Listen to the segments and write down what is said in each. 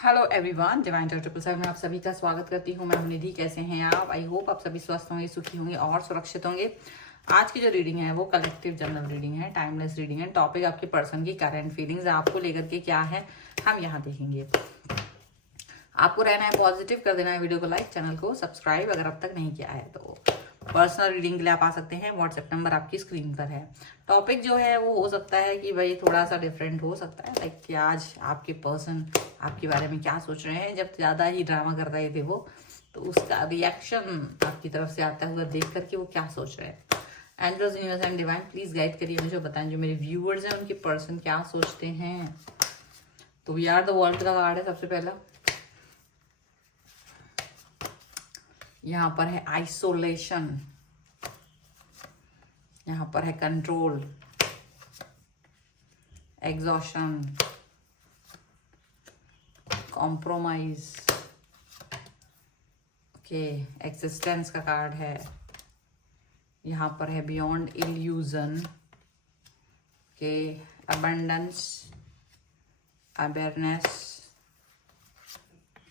Hello everyone, divine triple seven में आप सभी का स्वागत करती हूँ। मैं हूं निधि। कैसे हैं आप? आई होप आप सभी स्वस्थ होंगे, सुखी होंगे और सुरक्षित होंगे। आज की जो रीडिंग है वो कलेक्टिव जनरल रीडिंग है, टाइमलेस रीडिंग है। टॉपिक आपके पर्सन की करंट फीलिंग्स आपको लेकर के क्या है हम यहाँ देखेंगे। आपको रहना है पॉजिटिव, कर देना है वीडियो को लाइक, चैनल को सब्सक्राइब अगर अब तक नहीं किया है तो। पर्सनल रीडिंग के लिए आप आ सकते हैं, व्हाट्सएप नंबर आपकी स्क्रीन पर है। टॉपिक जो है वो हो सकता है कि भाई थोड़ा सा डिफरेंट हो सकता है, लाइक कि आज आपके पर्सन आपके बारे में क्या सोच रहे हैं। जब ज़्यादा ही ड्रामा कर रहे थे वो, तो उसका रिएक्शन आपकी तरफ से आता हुआ देख करके वो क्या सोच रहे हैं। Angels, universe and divine please guide करिए मुझे, बताएं जो मेरे व्यूअर्स हैं उनके पर्सन क्या सोचते हैं। तो वी आर द वर्ल्ड का कार्ड है सबसे पहला। यहाँ पर है आइसोलेशन, यहाँ पर है control, exhaustion, compromise, okay, existence का कार्ड है। यहाँ पर है beyond illusion, okay, abundance, awareness,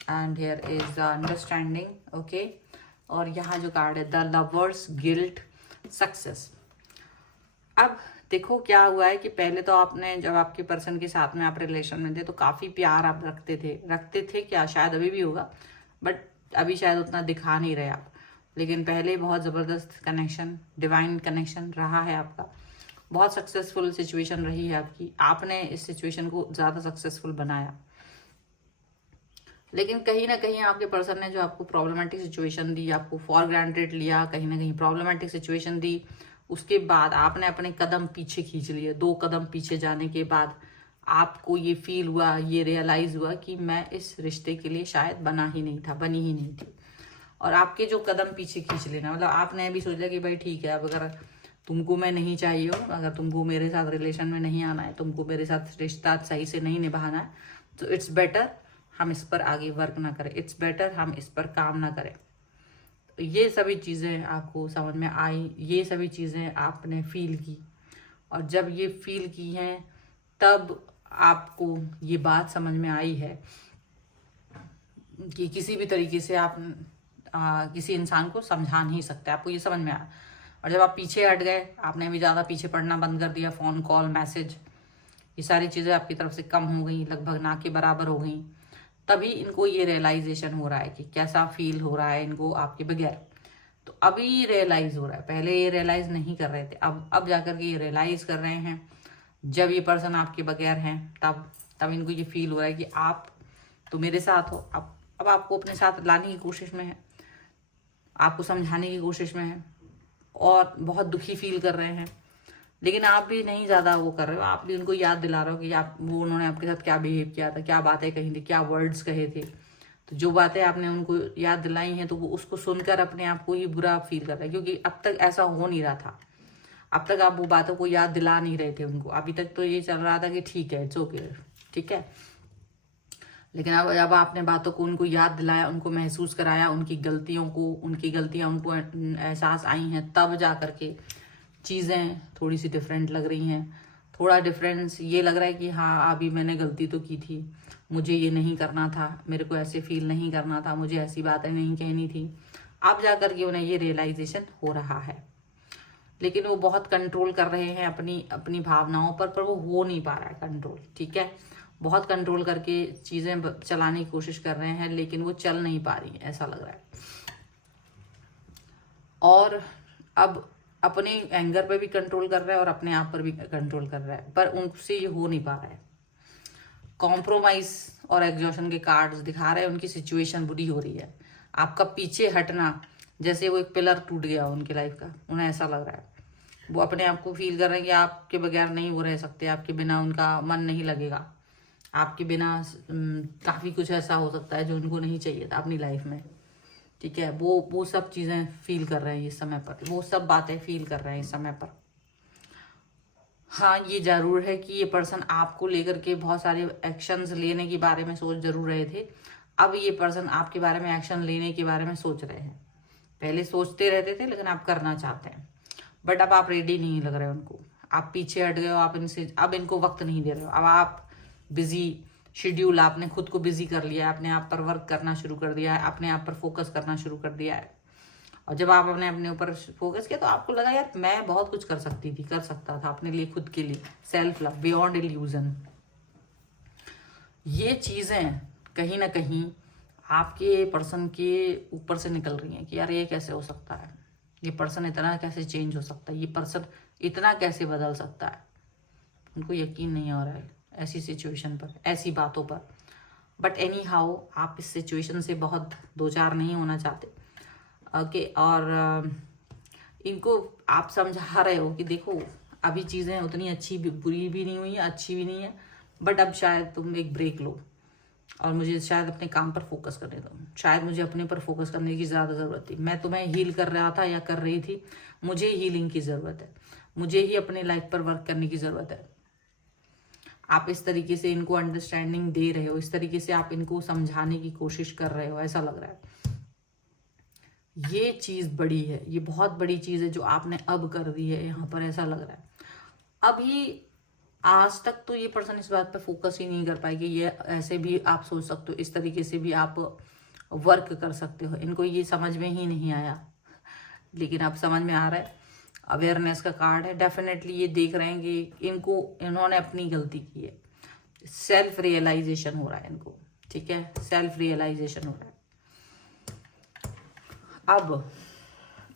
and here is the understanding, okay. और यहाँ जो कार्ड है द लवर्स, गिल्ट, सक्सेस। अब देखो क्या हुआ है कि पहले तो आपने जब आपके पर्सन के साथ में आप रिलेशन में थे तो काफी प्यार आप रखते थे क्या, शायद अभी भी होगा, बट अभी शायद उतना दिखा नहीं रहे आप। लेकिन पहले बहुत जबरदस्त कनेक्शन, डिवाइन कनेक्शन रहा है आपका। बहुत सक्सेसफुल सिचुएशन रही है आपकी, आपने इस सिचुएशन को ज्यादा सक्सेसफुल बनाया। लेकिन कहीं ना कहीं आपके पर्सन ने जो आपको प्रॉब्लमेटिक सिचुएशन दी, आपको फॉर ग्रांटेड लिया, कहीं ना कहीं प्रॉब्लमेटिक सिचुएशन दी, उसके बाद आपने अपने कदम पीछे खींच लिए। 2 कदम पीछे जाने के बाद आपको ये फील हुआ, ये रियलाइज हुआ कि मैं इस रिश्ते के लिए शायद बनी ही नहीं थी। और आपके जो कदम पीछे खींच लेना, मतलब आपने भी सोचा कि भाई ठीक है, अब अगर तुमको मैं नहीं चाहिए हो, अगर तुमको मेरे साथ रिलेशन में नहीं आना है, तुमको मेरे साथ रिश्ता सही से नहीं निभाना है, तो इट्स बेटर हम इस पर आगे वर्क ना करें, इट्स बेटर हम इस पर काम ना करें। तो ये सभी चीज़ें आपको समझ में आई, ये सभी चीज़ें आपने फील की। और जब ये फील की हैं तब आपको ये बात समझ में आई है कि किसी भी तरीके से आप किसी इंसान को समझा नहीं सकते, आपको ये समझ में आया। और जब आप पीछे हट गए, आपने भी ज़्यादा पीछे पड़ना बंद कर दिया, फ़ोन कॉल मैसेज ये सारी चीज़ें आपकी तरफ से कम हो गई, लगभग ना के बराबर हो गई, तभी इनको ये रियलाइजेशन हो रहा है कि कैसा फील हो रहा है इनको आपके बगैर। तो अभी रियलाइज हो रहा है, पहले ये रियलाइज नहीं कर रहे थे, अब जाकर के ये रियलाइज कर रहे हैं। जब ये पर्सन आपके बगैर हैं तब इनको ये फील हो रहा है कि आप तो मेरे साथ हो, अब आपको अपने साथ लाने की कोशिश में है, आपको समझाने की कोशिश में है, और बहुत दुखी फील कर रहे हैं। लेकिन आप भी नहीं ज़्यादा वो कर रहे हो, आप भी उनको याद दिला रहे हो कि आप वो उन्होंने आपके साथ क्या बिहेव किया था, क्या बातें कही थी, क्या वर्ड्स कहे थे। तो जो बातें आपने उनको याद दिलाई हैं तो वो उसको सुनकर अपने आप को ही बुरा फील कर रहा है, क्योंकि अब तक ऐसा हो नहीं रहा था। अब तक आप वो बातों को याद दिला नहीं रहे थे उनको, अभी तक तो ये चल रहा था कि ठीक है, इट्स ओके, ठीक है। लेकिन अब जब आपने बातों को उनको याद दिलाया, उनको महसूस कराया, उनकी गलतियां उनको एहसास आई हैं, तब जा करके चीज़ें थोड़ी सी डिफरेंट लग रही हैं। थोड़ा डिफरेंस ये लग रहा है कि हाँ, अभी मैंने गलती तो की थी, मुझे ये नहीं करना था, मेरे को ऐसे फील नहीं करना था, मुझे ऐसी बातें नहीं कहनी थी। अब जा करके उन्हें ये रियलाइजेशन हो रहा है। लेकिन वो बहुत कंट्रोल कर रहे हैं अपनी भावनाओं पर वो हो नहीं पा रहा है कंट्रोल, ठीक है। बहुत कंट्रोल करके चीज़ें चलाने की कोशिश कर रहे हैं, लेकिन वो चल नहीं पा रही, ऐसा लग रहा है। और अब अपने एंगर पे भी कंट्रोल कर रहा है और अपने आप पर भी कंट्रोल कर रहा है, पर उनसे ये हो नहीं पा रहा है। कॉम्प्रोमाइज और एग्जॉशन के कार्ड्स दिखा रहे हैं, उनकी सिचुएशन बुरी हो रही है। आपका पीछे हटना, जैसे वो एक पिलर टूट गया उनकी लाइफ का, उन्हें ऐसा लग रहा है। वो अपने आप को फील कर रहे हैं कि आपके बगैर नहीं वो रह सकते, आपके बिना उनका मन नहीं लगेगा, आपके बिना काफ़ी कुछ ऐसा हो सकता है जो उनको नहीं चाहिए था अपनी लाइफ में, ठीक है। वो सब चीज़ें फील कर रहे हैं इस समय पर, वो सब बातें फील कर रहे हैं इस समय पर। हाँ, ये जरूर है कि ये पर्सन आपको लेकर के बहुत सारे एक्शंस लेने के बारे में सोच जरूर रहे थे। अब ये पर्सन आपके बारे में एक्शन लेने के बारे में सोच रहे हैं। पहले सोचते रहते थे लेकिन आप करना चाहते हैं, बट अब आप रेडी नहीं लग रहे उनको, आप पीछे हट गए हो, आप इनसे अब इनको वक्त नहीं दे रहे हो। अब आप बिजी शेड्यूल आपने खुद को बिजी कर लिया है, अपने आप पर वर्क करना शुरू कर दिया है, अपने आप पर फोकस करना शुरू कर दिया है। और जब आप अपने ऊपर फोकस किया तो आपको लगा यार मैं बहुत कुछ कर सकती थी, कर सकता था अपने लिए, खुद के लिए। Self love beyond illusion. ये चीज़ें कहीं ना कहीं आपके पर्सन के ऊपर से निकल रही हैं कि यार ये कैसे हो सकता है, ये पर्सन इतना कैसे चेंज हो सकता है, ये पर्सन इतना कैसे बदल सकता है। उनको यकीन नहीं हो रहा है ऐसी सिचुएशन पर, ऐसी बातों पर। बट एनी हाउ आप इस सिचुएशन से बहुत दो चार नहीं होना चाहते। ओके और इनको आप समझा रहे हो कि देखो अभी चीज़ें उतनी अच्छी भी, बुरी भी नहीं हुई है, अच्छी भी नहीं है, बट अब शायद तुम एक ब्रेक लो और मुझे शायद अपने काम पर फोकस करने दो। शायद मुझे अपने पर फोकस करने की ज़्यादा ज़रूरत थी। मैं तुम्हें हील कर रहा था या कर रही थी, मुझे हीलिंग की ज़रूरत है, मुझे ही अपने लाइफ पर वर्क करने की ज़रूरत है। आप इस तरीके से इनको अंडरस्टैंडिंग दे रहे हो, इस तरीके से आप इनको समझाने की कोशिश कर रहे हो, ऐसा लग रहा है। ये चीज़ बड़ी है, ये बहुत बड़ी चीज़ है जो आपने अब कर दी है यहाँ पर, ऐसा लग रहा है। अभी आज तक तो ये पर्सन इस बात पे फोकस ही नहीं कर पाएगी। ये ऐसे भी आप सोच सकते हो, इस तरीके से भी आप वर्क कर सकते हो। इनको ये समझ में ही नहीं आया, लेकिन अब समझ में आ रहा है। अवेयरनेस का कार्ड है। डेफिनेटली ये देख रहे हैं कि इन्होंने अपनी गलती की है। सेल्फ रियलाइजेशन हो रहा है इनको, ठीक है, सेल्फ रियलाइजेशन हो रहा है।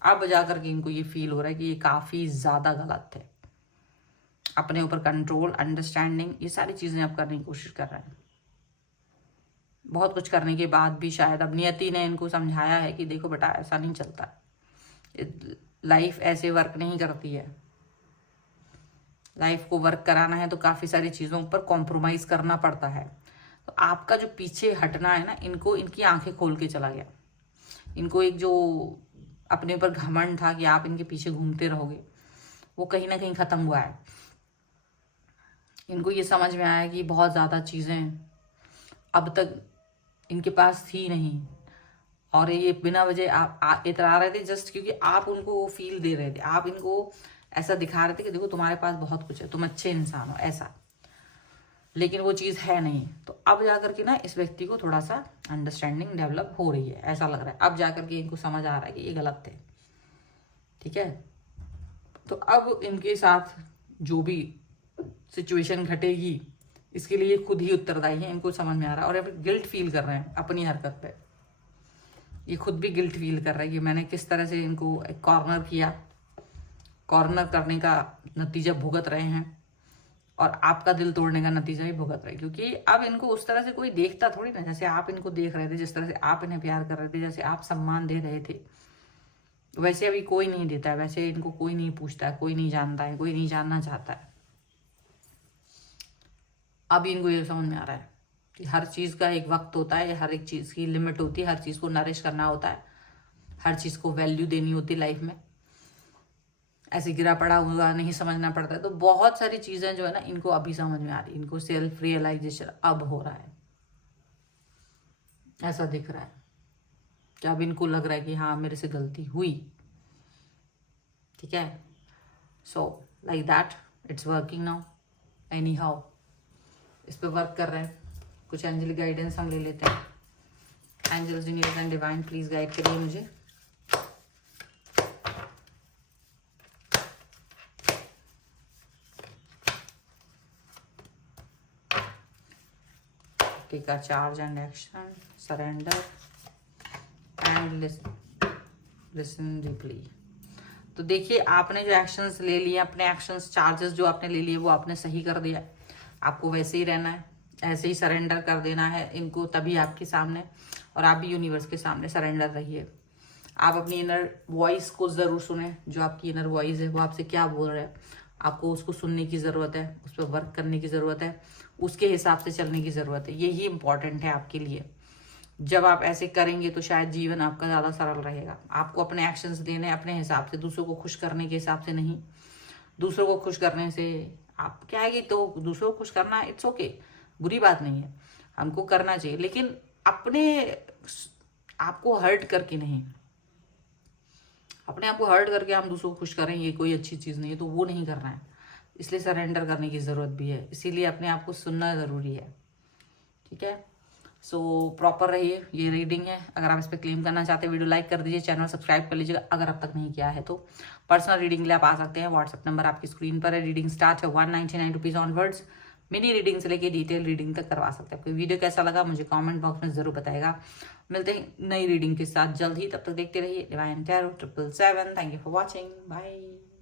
अब जाकर के इनको ये फील हो रहा है कि ये काफ़ी ज़्यादा गलत है। अपने ऊपर कंट्रोल, अंडरस्टैंडिंग, ये सारी चीज़ें आप करने की कोशिश कर रहे हैं। बहुत कुछ करने के बाद भी शायद अब नियति ने इनको समझाया है कि देखो बेटा ऐसा नहीं चलता, लाइफ ऐसे वर्क नहीं करती है। लाइफ को वर्क कराना है तो काफ़ी सारी चीज़ों पर कॉम्प्रोमाइज़ करना पड़ता है। तो आपका जो पीछे हटना है ना, इनको इनकी आंखें खोल के चला गया। इनको एक जो अपने ऊपर घमंड था कि आप इनके पीछे घूमते रहोगे, वो कहीं ना कहीं ख़त्म हुआ है। इनको ये समझ में आया कि बहुत ज़्यादा चीज़ें अब तक इनके पास थी नहीं, और ये बिना वजह आप इतरा रहे थे जस्ट क्योंकि आप उनको वो फील दे रहे थे। आप इनको ऐसा दिखा रहे थे कि देखो तुम्हारे पास बहुत कुछ है, तुम अच्छे इंसान हो, ऐसा। लेकिन वो चीज़ है नहीं। तो अब जाकर के ना इस व्यक्ति को थोड़ा सा अंडरस्टैंडिंग डेवलप हो रही है, ऐसा लग रहा है। अब जाकर के इनको समझ आ रहा है कि ये गलत थे, ठीक है। तो अब इनके साथ जो भी सिचुएशन घटेगी इसके लिए खुद ही उत्तरदायी है, इनको समझ में आ रहा है। और अब गिल्ट फील कर रहे हैं अपनी हरकत पे। ये खुद भी गिल्ट फील कर रहा है कि मैंने किस तरह से इनको एक कॉर्नर किया, कॉर्नर करने का नतीजा भुगत रहे हैं, और आपका दिल तोड़ने का नतीजा ही भुगत रहे हैं। क्योंकि अब इनको उस तरह से कोई देखता थोड़ी ना, जैसे आप इनको देख रहे थे, जिस तरह से आप इन्हें प्यार कर रहे थे, जैसे आप सम्मान दे रहे थे, वैसे अभी कोई नहीं देता है। वैसे इनको कोई नहीं पूछता है, कोई नहीं जानता है, कोई नहीं जानना चाहता है। अब इनको ये समझ में आ रहा है कि हर चीज़ का एक वक्त होता है, हर एक चीज़ की लिमिट होती है, हर चीज़ को नरिश करना होता है, हर चीज़ को वैल्यू देनी होती है लाइफ में। ऐसे गिरा पड़ा हुआ नहीं समझना पड़ता है। तो बहुत सारी चीज़ें जो है ना इनको अभी समझ में आ रही है। इनको सेल्फ रियलाइजेशन अब हो रहा है, ऐसा दिख रहा है कि अब इनको लग रहा है कि हाँ मेरे से गलती हुई, ठीक है। So like that it's working now. Any how इस पे वर्क कर रहे हैं। कुछ एंजल गाइडेंस हम ले लेते हैं। Angels, universe and divine please guide करिए मुझे। Take a charge and action, surrender and listen deeply. तो देखिए आपने जो एक्शंस ले लिए, अपने एक्शंस, चार्जेस जो आपने ले लिए वो आपने सही कर दिया। आपको वैसे ही रहना है, ऐसे ही सरेंडर कर देना है इनको, तभी आपके सामने, और आप भी यूनिवर्स के सामने सरेंडर रहिए। आप अपनी इनर वॉइस को ज़रूर सुने। जो आपकी इनर वॉइस है वो आपसे क्या बोल रहा है, आपको उसको सुनने की ज़रूरत है, उस पर वर्क करने की ज़रूरत है, उसके हिसाब से चलने की ज़रूरत है। यही इंपॉर्टेंट है आपके लिए। जब आप ऐसे करेंगे तो शायद जीवन आपका ज़्यादा सरल रहेगा। आपको अपने एक्शंस देने अपने हिसाब से, दूसरों को खुश करने के हिसाब से नहीं। दूसरों को खुश करने से आप क्या है कि तो दूसरों को खुश करना इट्स ओके, बुरी बात नहीं है, हमको करना चाहिए, लेकिन अपने आपको हर्ट करके नहीं। अपने आप को हर्ट करके हम दूसरों को खुश करें, ये कोई अच्छी चीज़ नहीं है, तो वो नहीं करना है। इसलिए सरेंडर करने की ज़रूरत भी है, इसीलिए अपने आप को सुनना ज़रूरी है। ठीक है। सो प्रॉपर रहिए, ये रीडिंग है। अगर आप इस पर क्लेम करना चाहते हैं वीडियो लाइक कर दीजिए, चैनल सब्सक्राइब कर लीजिएगा अगर अब तक नहीं किया है तो। पर्सनल रीडिंग के लिए आप आ सकते हैं, व्हाट्सएप नंबर आपकी स्क्रीन पर है। रीडिंग स्टार्ट है 199 रुपीज़ ऑनवर्ड्स। मिनी रीडिंग से लेके डिटेल रीडिंग तक करवा सकते हैं। आपको वीडियो कैसा लगा मुझे कमेंट बॉक्स में जरूर बताएगा। मिलते हैं नई रीडिंग के साथ जल्द ही, तब तक देखते रहिए Divine Tarot 777। Thank you for watching, bye.